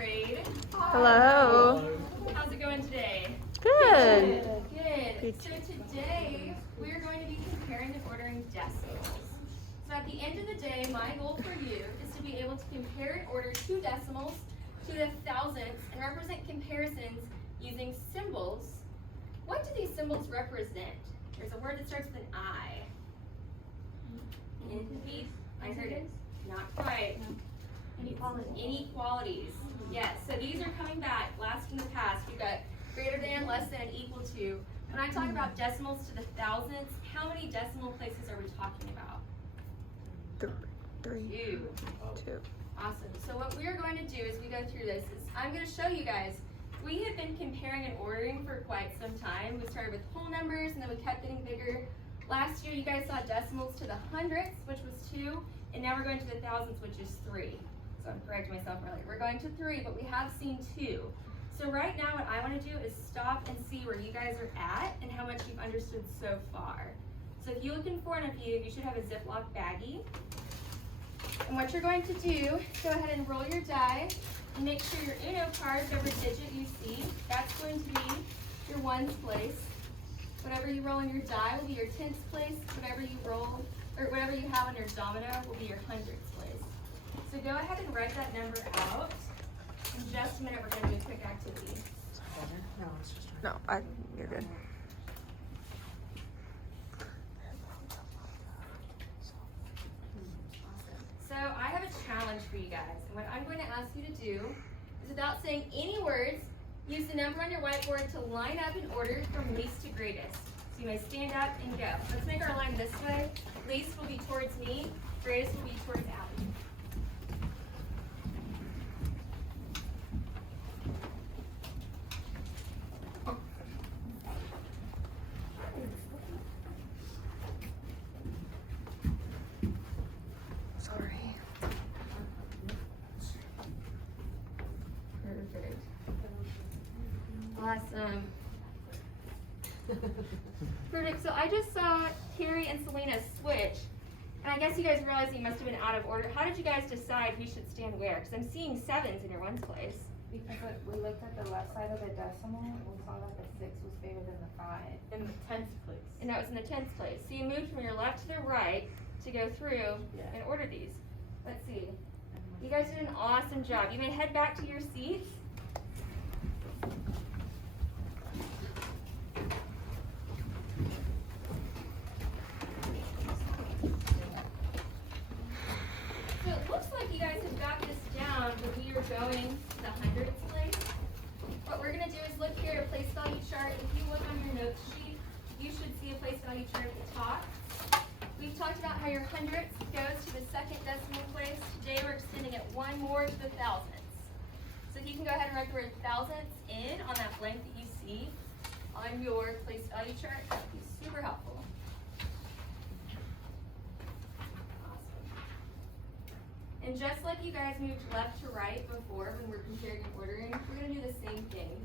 grade. Hello. How's it going today? Good. Good. So today we're going to be comparing and ordering decimals. So at the end of the day, my goal for you is to be able to compare and order two decimals to the thousandths and represent comparisons using symbols. What do these symbols represent? There's a word that starts with an I. I heard it. Not quite. Inequalities. Yes, so these are coming back, last from the past. We've got greater than, less than, equal to. When I talk about decimals to the thousandths, how many decimal places are we talking about? Three. Two. Awesome. So what we are going to do as we go through this is I'm going to show you guys. We have been comparing and ordering for quite some time. We started with whole numbers and then we kept getting bigger. Last year you guys saw decimals to the hundredths, which was 2, and now we're going to the thousandths, which is 3. So I'm correcting myself earlier. We're going to 3, but we have seen 2. So right now what I want to do is stop and see where you guys are at and how much you've understood so far. So if you look in front of you, you should have a Ziploc baggie. And what you're going to do, go ahead and roll your die and make sure your Uno card, whatever digit you see, that's going to be your ones place. Whatever you roll on your die will be your tenths place. Whatever you roll, or whatever you have on your domino will be your hundredths place. So go ahead and write that number out. In just a minute, we're going to do a quick activity. No, you're good. So I have a challenge for you guys. And what I'm going to ask you to do is, without saying any words, use the number on your whiteboard to line up in order from least to greatest. So you may stand up and go. Let's make our line this way. Least will be towards me, greatest will be towards Abby. Sorry. Perfect. Awesome. Perfect. So I just saw Carrie and Selena switch. And I guess you guys realized you must have been out of order. How did you guys decide who should stand where? Because I'm seeing 7s in your ones place. Because we looked at the left side of the decimal and we saw that the 6 was bigger than the 5. In the 10th place. And that was in the 10th place. So you moved from your left to the right to go through and order these. Let's see. You guys did an awesome job. You may head back to your seats. So it looks like you guys have got this down when we are going to the hundredths place. What we're going to do is look here at a place value chart. If you look on your notes sheet, you should see a place value chart at the top. We've talked about how your hundredths goes to the second decimal place. Today we're extending it one more to the thousandths. So if you can go ahead and write the word thousandths in on that blank that you see on your place value chart, that would be super helpful. And just like you guys moved left to right before when we're comparing and ordering, we're going to do the same thing.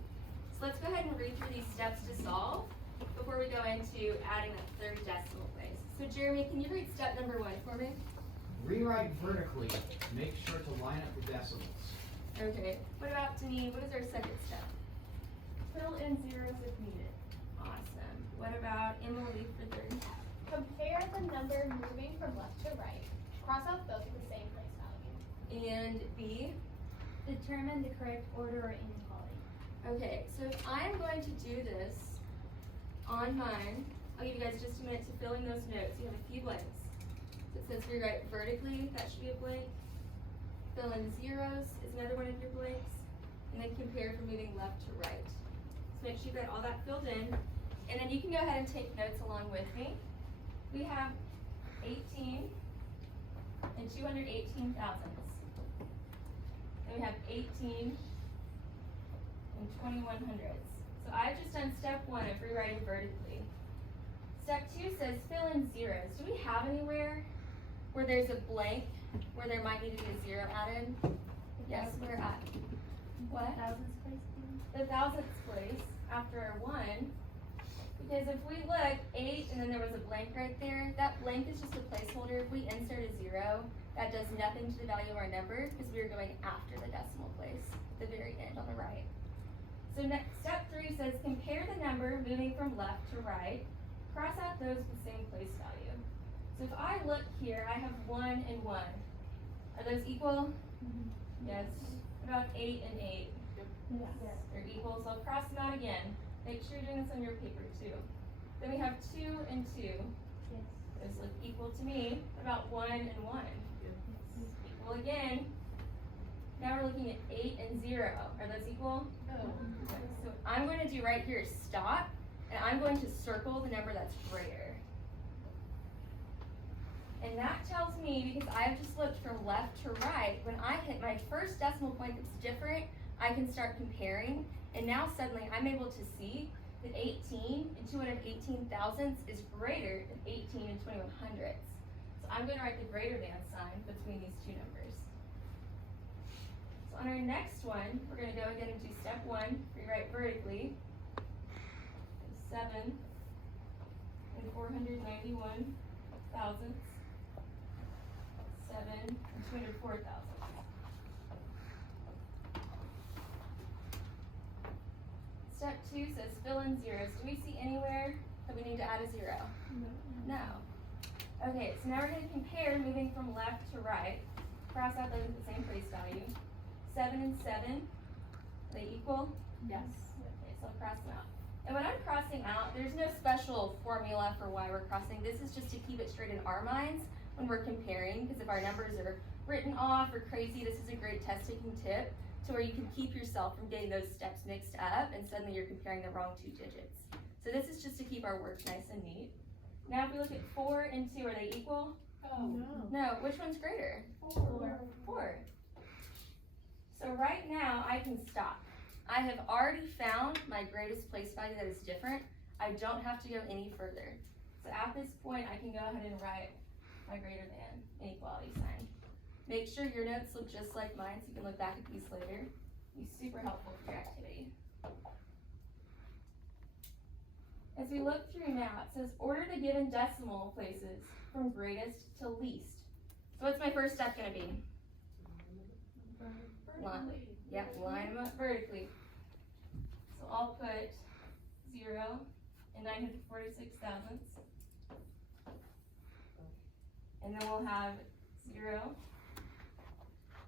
So let's go ahead and read through these steps to solve before we go into adding that third decimal place. So Jeremy, can you read step number 1 for me? Rewrite vertically. Make sure to line up the decimals. Okay. What about Denise? What is our second step? Fill in zeros if needed. Awesome. What about Emily for third? Compare the number moving from left to right. Cross out both with the same place value. And B? Determine the correct order or inequality. Okay, so if I'm going to do this on mine, I'll give you guys just a minute to fill in those notes. You have a few blanks. So it says rewrite vertically, that should be a blank. Fill in zeros is another one of your blanks. And then compare from moving left to right. So make sure you've got all that filled in. And then you can go ahead and take notes along with me. We have 18 and 218 thousandths. Then we have 18 and 21 hundredths. So I've just done step 1 of rewriting vertically. Step 2 says fill in zeros. Do we have anywhere where there's a blank where there might need to be a 0 added? Yes, where at? What? Thousandths place. The thousandths place after our 1. Because if we look, 8 and then there was a blank right there, that blank is just a placeholder. If we insert a 0, that does nothing to the value of our number because we are going after the decimal place at the very end on the right. So next, step 3 says compare the number moving from left to right. Cross out those with the same place value. So if I look here, I have 1 and 1. Are those equal? Yes. About 8 and 8. Yes. They're equal, so I'll cross them out again. Make sure you're doing this on your paper too. Then we have 2 and 2. Yes. Those look equal to me. About 1 and 1. Equal again. Now we're looking at 8 and 0. Are those equal? Oh. Okay, so I'm going to do right here is stop, and I'm going to circle the number that's greater. And that tells me, because I've just looked from left to right, when I hit my first decimal point that's different, I can start comparing, and now suddenly I'm able to see that 18 and 218 thousandths is greater than 18 and 21 hundredths. So I'm going to write the greater than sign between these two numbers. So on our next one, we're going to go again and do step 1, rewrite vertically. 7 and 491 thousandths. 7 and 204 thousandths. Step 2 says fill in zeros. Do we see anywhere that we need to add a 0? No. Okay, so now we're going to compare moving from left to right. Cross out those with the same place value. 7 and 7, are they equal? Yes. Okay, so I'll cross them out. And when I'm crossing out, there's no special formula for why we're crossing. This is just to keep it straight in our minds when we're comparing, because if our numbers are written off or crazy, this is a great test-taking tip to where you can keep yourself from getting those steps mixed up and suddenly you're comparing the wrong 2 digits. So this is just to keep our work nice and neat. Now if we look at 4 and 2, are they equal? Oh. No, which one's greater? 4. So right now I can stop. I have already found my greatest place value that is different. I don't have to go any further. So at this point I can go ahead and write my greater than inequality sign. Make sure your notes look just like mine so you can look back at these later. Be super helpful for your activity. As we look through now, it says order the given decimal places from greatest to least. So what's my first step going to be? Line them up vertically. So I'll put 0 and 946 thousandths. And then we'll have 0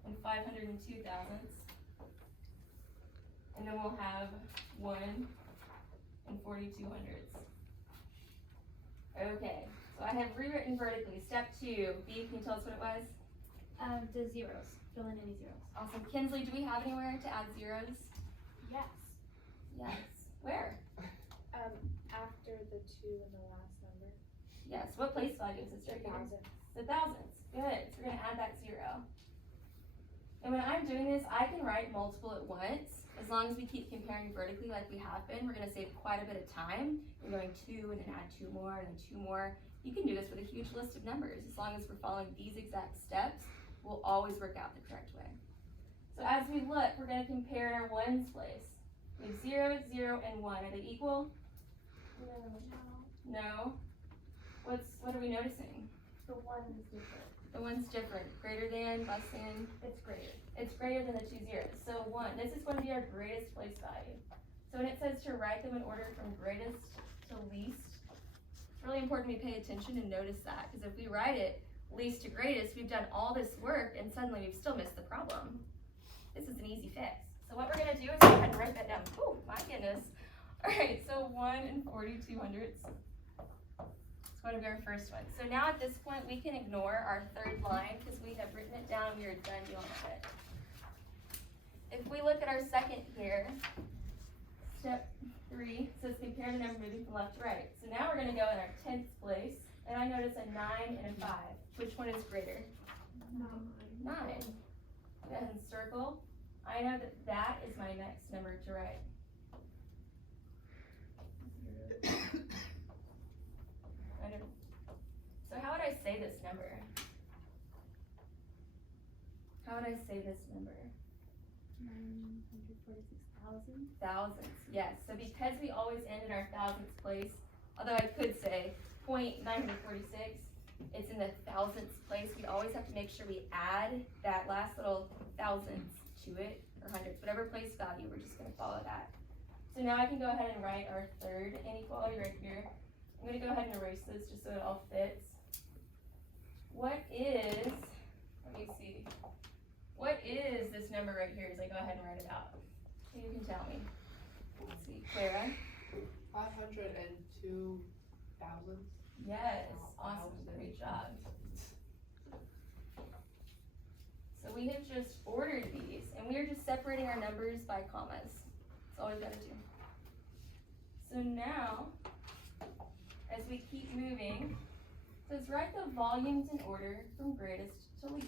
and 502 thousandths. And then we'll have 1 and 42 hundredths. Okay, so I have rewritten vertically. Step 2, B, can you tell us what it was? The zeros. Fill in any zeros. Awesome. Kinsley, do we have anywhere to add zeros? Yes. Yes. Where? After the 2 and the last number. Yes. What place value is this right here? The thousandths. Good. So we're going to add that 0. And when I'm doing this, I can write multiple at once. As long as we keep comparing vertically like we have been, we're going to save quite a bit of time. We're going 2 and then add 2 more and then 2 more. You can do this with a huge list of numbers. As long as we're following these exact steps, we'll always work out the correct way. So as we look, we're going to compare in our ones place. We have 0, 0, and 1. Are they equal? No. What are we noticing? The 1 is different. The 1's different. Greater than, less than? It's greater. It's greater than the 2 zeros. So 1. This is going to be our greatest place value. So when it says to write them in order from greatest to least, it's really important we pay attention and notice that. Because if we write it least to greatest, we've done all this work and suddenly we've still missed the problem. This is an easy fix. So what we're going to do is go ahead and write that down. Oh, my goodness. Alright, so 1 and 42 hundredths. It's going to be our first one. So now at this point, we can ignore our third line because we have written it down. We are done dealing with it. If we look at our second here, step 3 says compare the number moving from left to right. So now we're going to go in our 10th place, and I notice a 9 and a 5. Which one is greater? 9. Go ahead and circle. I know that that is my next number to write. So how would I say this number? How would I say this number? 946,000. Thousandths, yes. So because we always end in our thousandths place, Although I could say 0.946, it's in the thousandths place. We always have to make sure we add that last little thousandths to it, or hundredths, whatever place value, we're just gonna follow that. So now I can go ahead and write our third inequality right here. I'm gonna go ahead and erase this just so it all fits. What is, let me see, what is this number right here as I go ahead and write it out? You can tell me. Let's see, Clara? 502 thousandths. Yes, awesome, great job. So we have just ordered these, and we are just separating our numbers by commas. That's all we've got to do. So now, as we keep moving, it says write the volumes in order from greatest to least.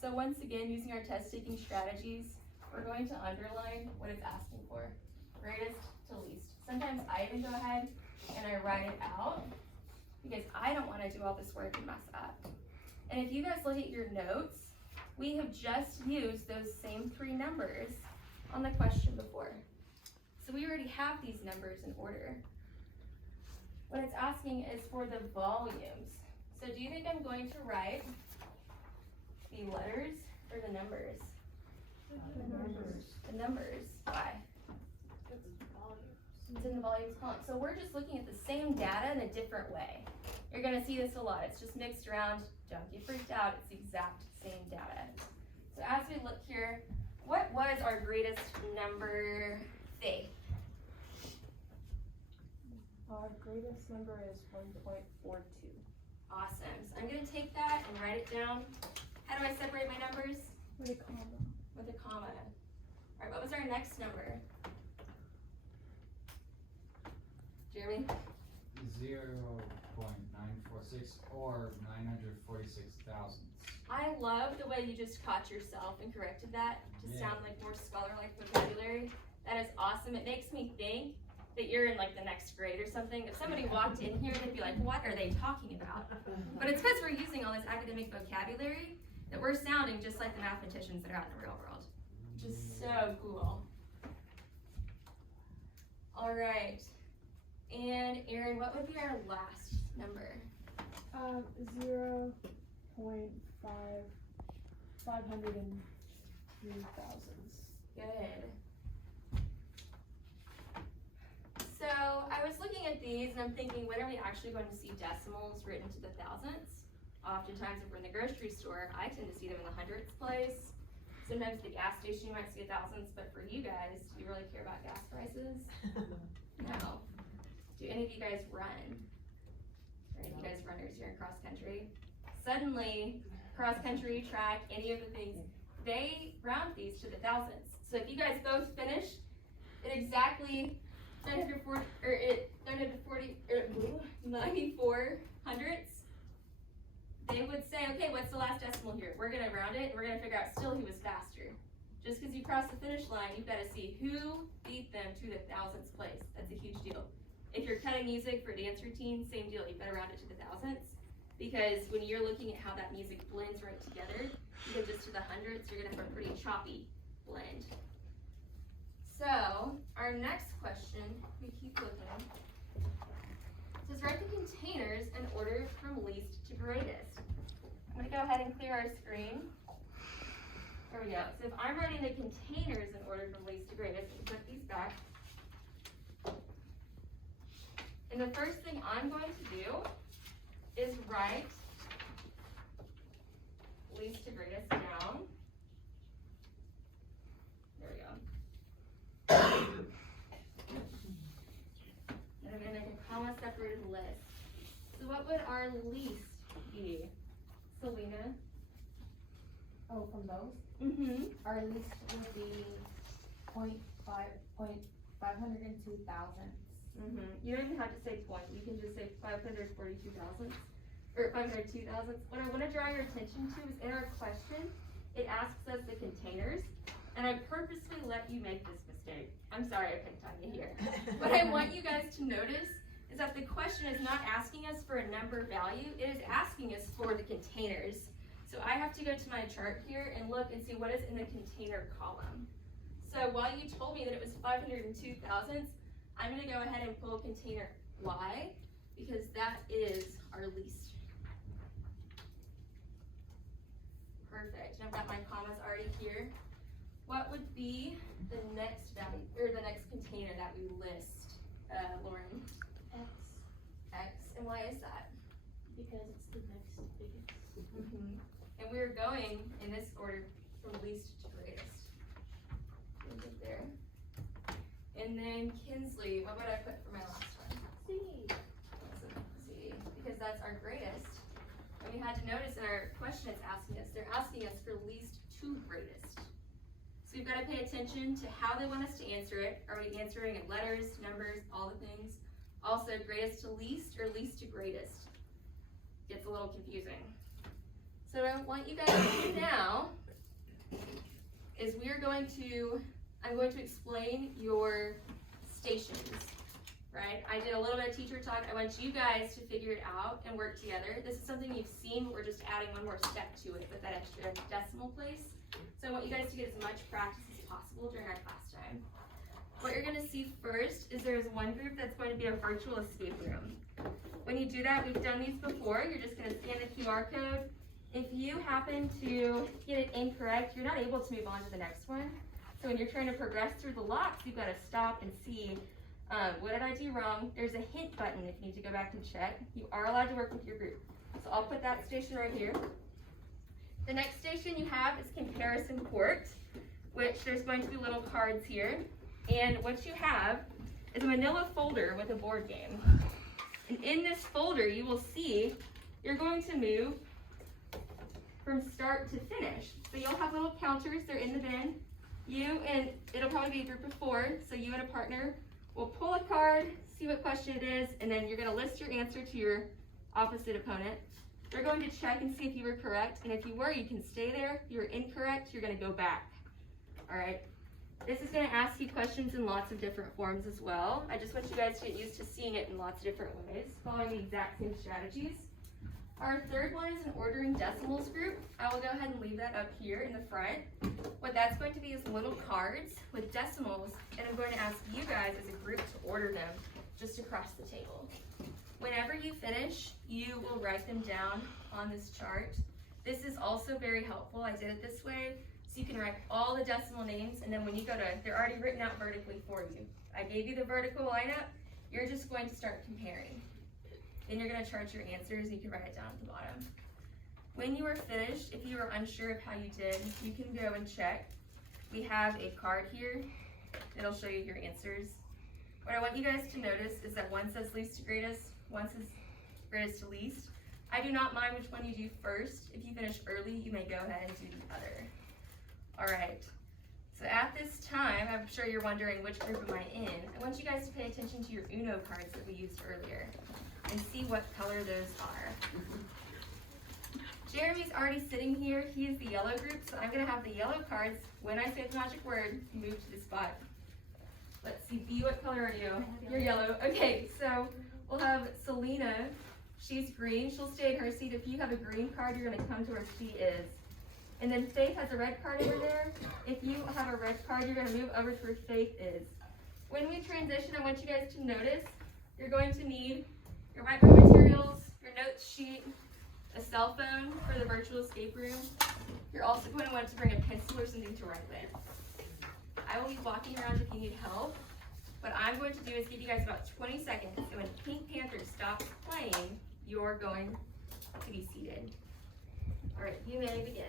So once again, using our test-taking strategies, we're going to underline what it's asking for, greatest to least. Sometimes I even go ahead and I write it out because I don't want to do all this work and mess up. And if you guys look at your notes, we have just used those same three numbers on the question before. So we already have these numbers in order. What it's asking is for the volumes. So do you think I'm going to write the letters or the numbers? The numbers. Why? It's in the volumes column. So we're just looking at the same data in a different way. You're gonna see this a lot. It's just mixed around. Don't get freaked out. It's the exact same data. So as we look here, what was our greatest number, Faith? Our greatest number is 1.42. Awesome. So I'm gonna take that and write it down. How do I separate my numbers? With a comma. With a comma. All right, what was our next number? Jeremy? 0.946 or 946 thousandths. I love the way you just caught yourself and corrected that to Yeah. sound like more scholar-like vocabulary. That is awesome. It makes me think that you're in like the next grade or something. If somebody walked in here, they'd be like, what are they talking about? But it's because we're using all this academic vocabulary that we're sounding just like the mathematicians that are out in the real world. Which is so cool. All right. And Erin, what would be our last number? 503 thousandths. Good. So I was looking at these and I'm thinking, when are we actually going to see decimals written to the thousandths? Oftentimes if we're in the grocery store, I tend to see them in the hundredths place. Sometimes at the gas station you might see a thousandths, but for you guys, do you really care about gas prices? No. Do any of you guys run? Or any of you guys runners here in cross country? Suddenly, cross country, track, any of the things, they round these to the thousandths. So if you guys both finish at exactly 94 hundredths, they would say, okay, what's the last decimal here? We're gonna round it and we're gonna figure out still who was faster. Just because you cross the finish line, you've got to see who beat them to the thousandths place. That's a huge deal. If you're cutting music for a dance routine, same deal. You've got to round it to the thousandths, because when you're looking at how that music blends right together, you go just to the hundredths, you're gonna have a pretty choppy blend. So our next question, we keep looking, says write the containers in order from least to greatest. I'm gonna go ahead and clear our screen. There we go. So if I'm writing the containers in order from least to greatest, I can put these back. And the first thing I'm going to do is write least to greatest down. There we go. And I'm going to make a comma separated list. So what would our least be? Selena? Oh, from those? Mm-hmm. Our least would be 502 thousandths. Mm-hmm. You don't even have to say point. You can just say 542 thousandths. Or 502 thousandths. What I want to draw your attention to is in our question, it asks us the containers. And I purposely let you make this mistake. I'm sorry I picked on you here. What I want you guys to notice is that the question is not asking us for a number value. It is asking us for the containers. So I have to go to my chart here and look and see what is in the container column. So while you told me that it was 502 thousandths, I'm going to go ahead and pull container Why? Because that is our least. Perfect. And I've got my commas already here. What would be the next value, or the next container that we list, Lauren? X, X. And why is that? because it's the next biggest. And we're going in this order from least to greatest. We'll get there. And then Kinsley, what would I put for my last one? C. C, because that's our greatest. And we had to notice in our question it's asking us, they're asking us for least to greatest. So we've got to pay attention to how they want us to answer it. Are we answering in letters, numbers, all the things? Also, greatest to least or least to greatest. Gets a little confusing. So what I want you guys to do now is I'm going to explain your stations, right? I did a little bit of teacher talk. I want you guys to figure it out and work together. This is something you've seen, but we're just adding one more step to it with that extra decimal place. So I want you guys to get as much practice as possible during our class time. What you're gonna see first is there's one group that's going to be a virtual escape room. When you do that, we've done these before, you're just gonna scan the QR code. If you happen to get it incorrect, you're not able to move on to the next one. So when you're trying to progress through the locks, you've gotta stop and see, what did I do wrong? There's a hint button if you need to go back and check. You are allowed to work with your group. So I'll put that station right here. The next station you have is comparison court, which there's going to be little cards here. And what you have is a manila folder with a board game. And in this folder, you will see you're going to move from start to finish. So you'll have little counters, they're in the bin. You and it'll probably be a group of 4, so you and a partner will pull a card, see what question it is, and then you're gonna list your answer to your opposite opponent. They're going to check and see if you were correct, and if you were, you can stay there. If you're incorrect, you're gonna go back. All right. This is gonna ask you questions in lots of different forms as well. I just want you guys to get used to seeing it in lots of different ways, following the exact same strategies. Our third one is an ordering decimals group. I will go ahead and leave that up here in the front. What that's going to be is little cards with decimals, and I'm going to ask you guys as a group to order them just across the table. Whenever you finish, you will write them down on this chart. This is also very helpful. I did it this way, so you can write all the decimal names, and then when you go to, they're already written out vertically for you. I gave you the vertical lineup, you're just going to start comparing. Then you're gonna chart your answers, you can write it down at the bottom. When you are finished, if you are unsure of how you did, you can go and check. We have a card here, it'll show you your answers. What I want you guys to notice is that one says least to greatest, one says greatest to least. I do not mind which one you do first. If you finish early, you may go ahead and do the other. All right, so at this time, I'm sure you're wondering which group am I in. I want you guys to pay attention to your Uno cards that we used earlier and see what color those are. Jeremy's already sitting here, he is the yellow group, so I'm gonna have the yellow cards, when I say the magic word, move to the spot. Let's see, B, what color are you? You're yellow. Okay, so we'll have Selena, she's green, she'll stay in her seat. If you have a green card, you're gonna come to where she is. And then Faith has a red card over there. If you have a red card, you're gonna move over to where Faith is. When we transition, I want you guys to notice, you're going to need your whiteboard materials, your notes sheet, a cell phone for the virtual escape room. You're also going to want to bring a pencil or something to write with. I will be walking around if you need help. What I'm going to do is give you guys about 20 seconds, and when Pink Panther stops playing, you're going to be seated. All right, you may begin.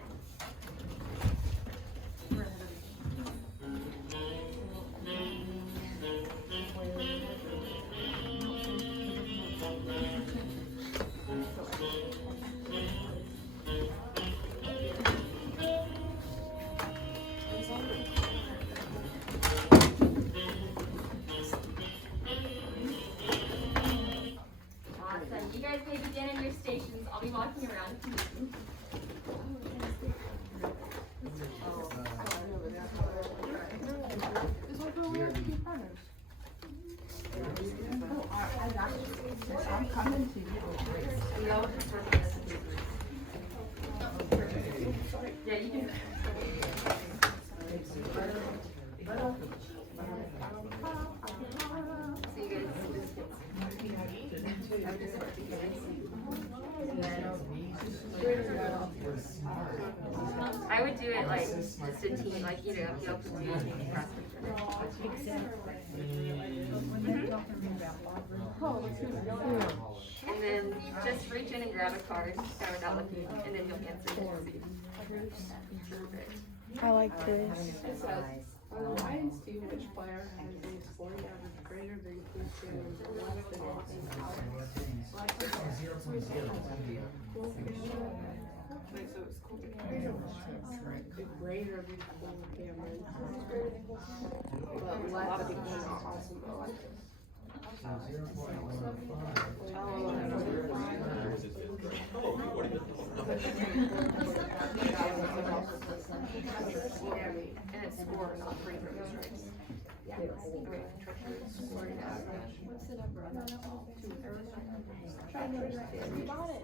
Awesome. You guys may begin in your stations. I'll be walking around. I'm coming to you. Yeah, you can. So you guys. to do it like just a team, like you know, you open the team across each other. And then just reach in and grab a card, kind of without looking, and then you'll answer it. Perfect. I like this. It says, for the Lions team, which player has a scoring average greater than equal to less than Wait, so it's called the greater than equal to Cameron. But less than also go like this. And it's score, not free throws, right? Yeah. Okay. What's the number on that? You got it.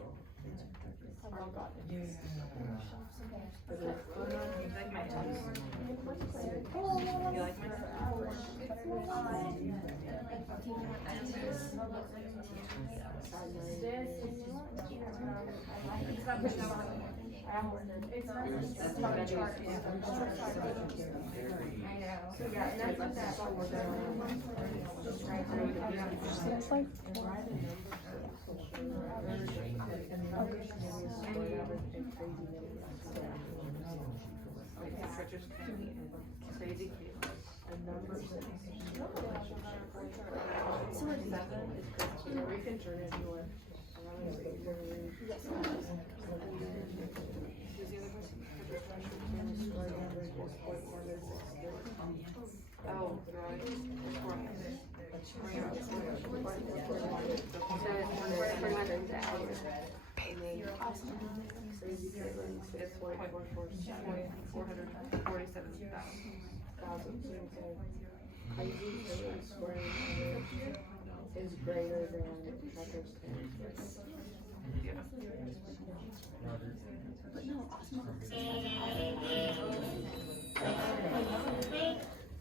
It's like Crazy cute. And number 6. We can turn it anywhere. Oh, right. It's 447,000. Is greater than Trevor's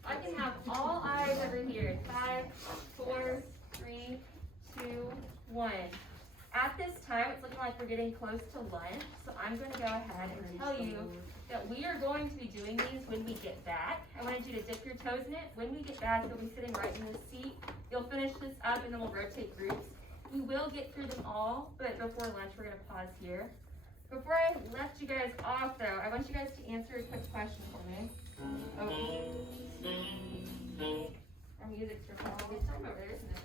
I can have all eyes over here. 5, 4, 3, 2, 1. At this time, it's looking like we're getting close to lunch, so I'm going to go ahead and tell you that we are going to be doing these when we get back. I wanted you to dip your toes in it. When we get back, you'll be sitting right in this seat. You'll finish this up, and then we'll rotate groups. We will get through them all, but before lunch, we're going to pause here. Before I let you guys off, though, I want you guys to answer a quick question for me. Oh. Our music's for all the time over there, isn't it?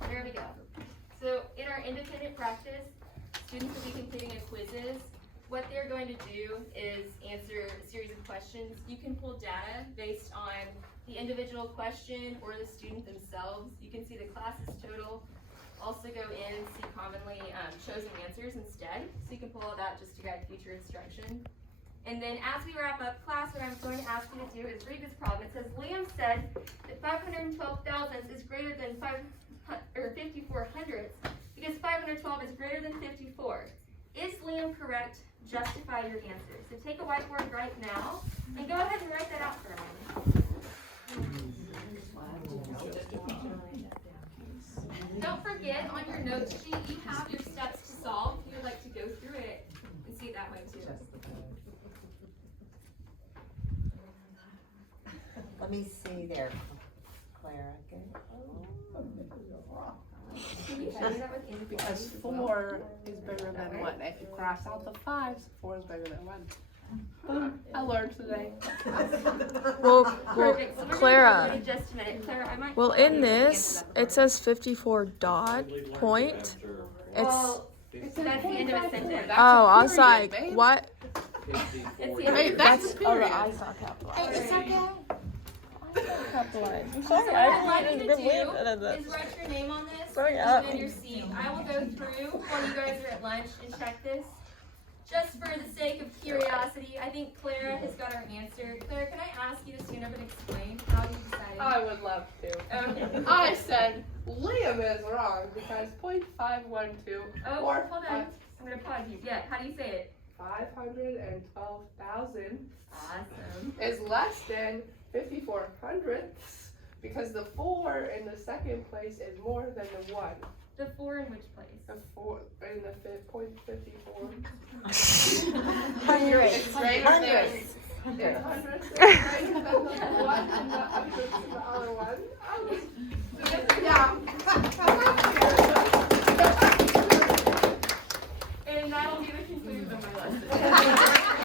There we go. So in our independent practice, students will be completing a quizzes. What they're going to do is answer a series of questions. You can pull data based on the individual question or the student themselves. You can see the classes total. Also go in and see commonly chosen answers instead. So you can pull all that just to guide future instruction. And then as we wrap up class, what I'm going to ask you to do is read this problem. It says, Liam said that 512 thousandths is greater than 54 hundredths because 512 is greater than 54. Is Liam correct? Justify your answer. So take a whiteboard right now and go ahead and write that out for a moment. Don't forget, on your notes sheet, you have your steps to solve. If you would like to go through it and see it that way too. Let me see there, Clara. Can you show me that with input? Because 4 is bigger than 1. If you cross out the 5s, 4 is bigger than 1. Boom, I learned today. well, Perfect. So we're Clara. gonna go in just a minute. Clara, I might. Well, in this, it says 54 dot point. It's Well, that's the end of a sentence. oh, I was like, what? It's the end Wait, of that's the Oh, period. I saw capitalized. It's okay. Capitalized. I'm So sorry, what I I'd like didn't you even to believe do it. is write your name on this, Sorry, put it in your seat. I will go through while you guys are at lunch and check this. Just for the sake of curiosity, I think Clara has got our answer. Clara, can I ask you to stand up and explain how you decided? I would love to. Okay. I said Liam is wrong because 0.512 Oh, or hold on. I'm going to pause you. Yeah, how do you say it? 512,000 Awesome. is less than 54 hundredths Because the 4 in the second place is more than the 1. The 4 in which place? The 4 in the 5.54. Hundreds. It's greater than Hundreds. hundreds. It's greater than the 1 and the hundreds of the other one. Yeah.